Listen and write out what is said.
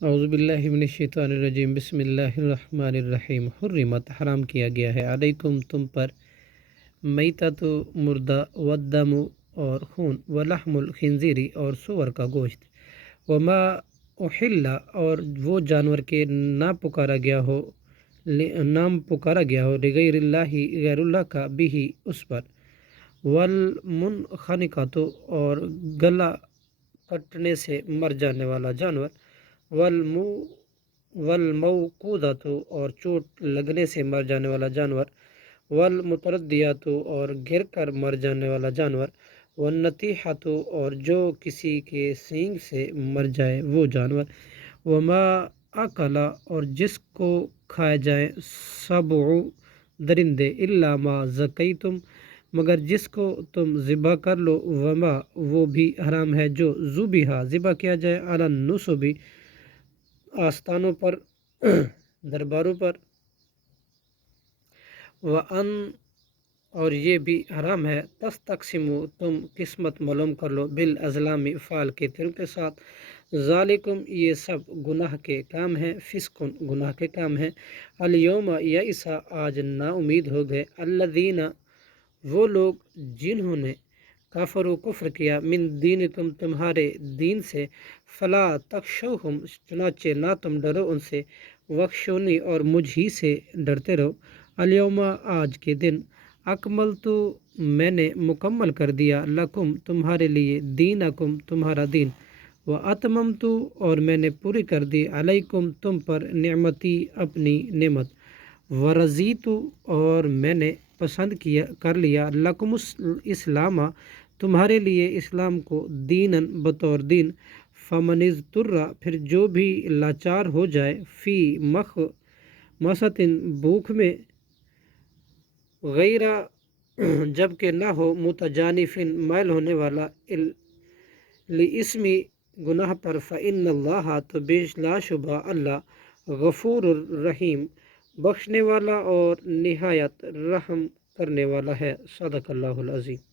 اعوذ باللہ من الشیطان الرجیم، بسم اللہ الرحمن الرحیم۔ حرمت حرام کیا گیا ہے، علیکم تم پر، میتۃ مردہ، والدم اور خون، ولحم الخنزیری اور سور کا گوشت، وما احل اور وہ جانور کے نام پکارا گیا ہو لغیر اللہ غیر اللہ کا بھی اس پر، والمنخنقۃ اور گلا کٹنے سے مر جانے والا جانور، والموقوذۃ اور چوٹ لگنے سے مر جانے والا جانور، والمتردیۃ اور گر کر مر جانے والا جانور، والنطیحۃ اور جو کسی کے سینگ سے مر جائے وہ جانور، وما اکلا اور جس کو کھائے جائیں سبع درندے، الا ما ذکیتم مگر جس کو تم ذبح کر لو، وما وہ بھی حرام ہے جو ذبح ذبح کیا جائے، علی النصب آستانوں پر درباروں پر، وان اور یہ بھی حرام ہے تستقسموا تم قسمت معلوم کر لو، بالازلام فال کے تل کے ساتھ، ذالکم یہ سب گناہ کے کام ہیں، فسقن گناہ کے کام ہیں، الیوم یئس آج نا امید ہو گئے، الذین وہ لوگ جنہوں نے کافروا کفر کیا، من دینکم تمہارے دین سے، فلا تخشوہم چنانچہ نہ تم ڈرو ان سے، وخشونی اور مجھ ہی سے ڈرتے رہو، الیوم آج کے دن، اکملت میں نے مکمل کر دیا، لکم تمہارے لیے، دینکم تمہارا دین، واتممت اور میں نے پوری کر دی، علیکم تم پر، نعمتی اپنی نعمت، ورضیت اور میں نے پسند کر لیا، لکم اسلام تمہارے لیے اسلام کو، دینن بطور دین، فمن اضطر پھر جو بھی لاچار ہو جائے، فی مخمصۃ بھوک میں، غیر جب کہ نہ ہو، متجانفن مائل ہونے والا، لاسمی گناہ پر، فإن اللہ تو بے لا شبہ اللہ، غفور الرحیم بخشنے والا اور نہایت رحم کرنے والا ہے، صدق اللہ العظیم۔